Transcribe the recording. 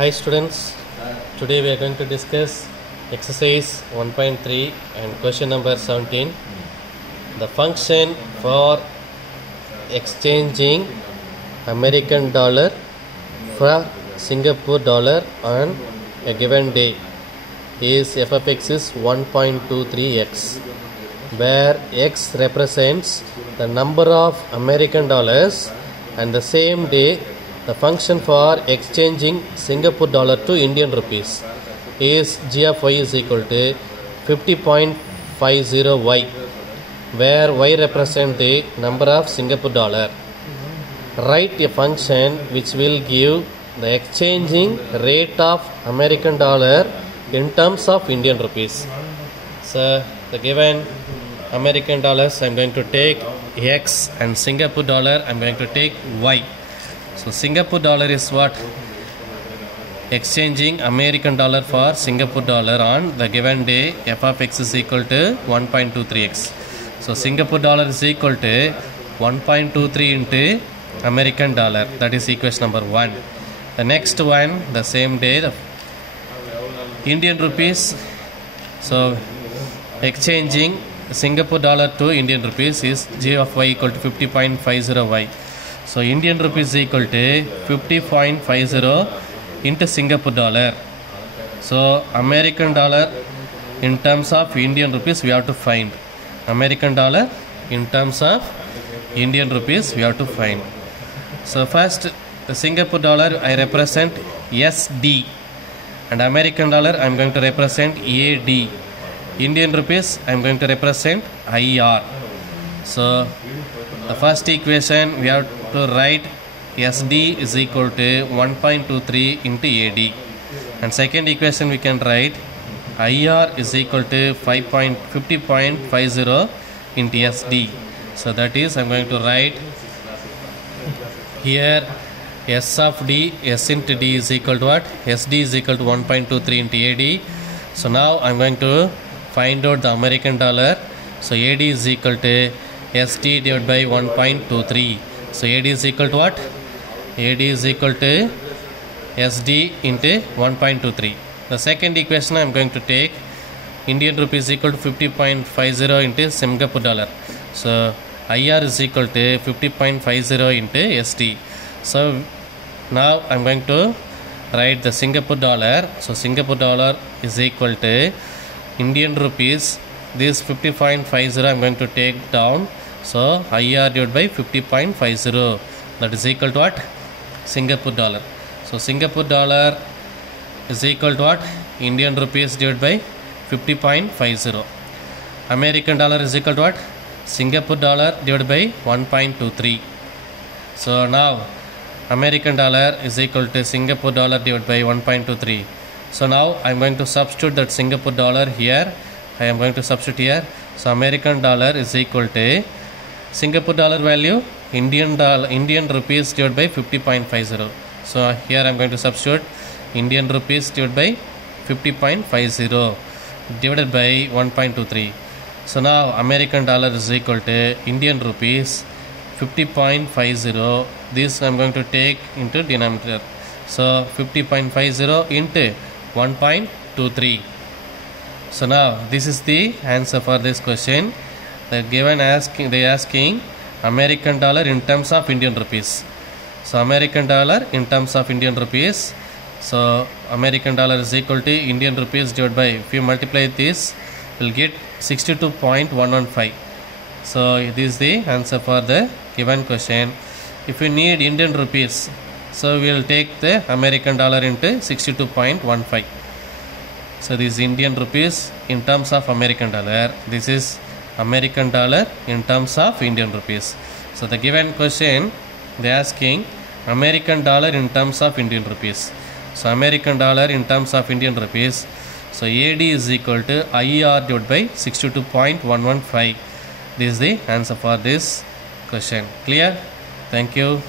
Hi students, today we are going to discuss exercise 1.3 and question number 17. The function for exchanging American dollar for Singapore dollar on a given day is f of x is 1.23x, where x represents the number of American dollars and the same day the function for exchanging Singapore dollar to Indian rupees is g of y is equal to 50.50y, where y represents the number of Singapore dollar. Write a function which will give the exchanging rate of American dollar in terms of Indian rupees. So the given American dollars I am going to take x and Singapore dollar I am going to take y. So Singapore dollar is what? Exchanging American dollar for Singapore dollar on the given day f of x is equal to 1.23x. So Singapore dollar is equal to 1.23 into American dollar. That is equation number 1. The next one, the same day, the Indian rupees. So exchanging Singapore dollar to Indian rupees is g of y equal to 50.50y. So Indian rupees equal to 50.50 into Singapore dollar. So American dollar in terms of Indian rupees we have to find. American dollar in terms of Indian rupees we have to find. So first the Singapore dollar I represent SD and American dollar I am going to represent AD. Indian rupees I am going to represent IR. So the first equation we have to write SD is equal to 1.23 into AD, and second equation we can write IR is equal to 50.50 into SD. So that is I am going to write here S of D, S into D is equal to what? SD is equal to 1.23 into AD. So now I am going to find out the American dollar. So AD is equal to SD divided by 1.23. So AD is equal to what? AD is equal to SD into 1.23. The second equation I am going to take Indian rupees equal to 50.50 into Singapore dollar. So IR is equal to 50.50 into SD. So now I am going to write the Singapore dollar. So Singapore dollar is equal to Indian rupees. This 50.50 I am going to take down. So IR divided by 50.50, that is equal to what? Singapore dollar. So Singapore dollar is equal to what? Indian rupees divided by 50.50. American dollar is equal to what? Singapore dollar divided by 1.23. So now American dollar is equal to Singapore dollar divided by 1.23. So now I am going to substitute that Singapore dollar here. I am going to substitute here. So American dollar is equal to Singapore dollar value Indian rupees divided by 50.50. So here I am going to substitute Indian rupees divided by 50.50 divided by 1.23. So now American dollar is equal to Indian rupees 50.50. This I am going to take into denominator. So 50.50 into 1.23. So now this is the answer for this question. They asking American dollar in terms of Indian rupees. So American dollar in terms of Indian rupees. So American dollar is equal to Indian rupees divided by, if you multiply this, we'll get 62.115. So this is the answer for the given question. If you need Indian rupees, so we will take the American dollar into 62.15. So this is Indian rupees in terms of American dollar. This is American dollar in terms of Indian rupees. So the given question they asking American dollar in terms of Indian rupees. So American dollar in terms of Indian rupees. So AD is equal to IR divided by 62.115. This is the answer for this question. Clear? Thank you.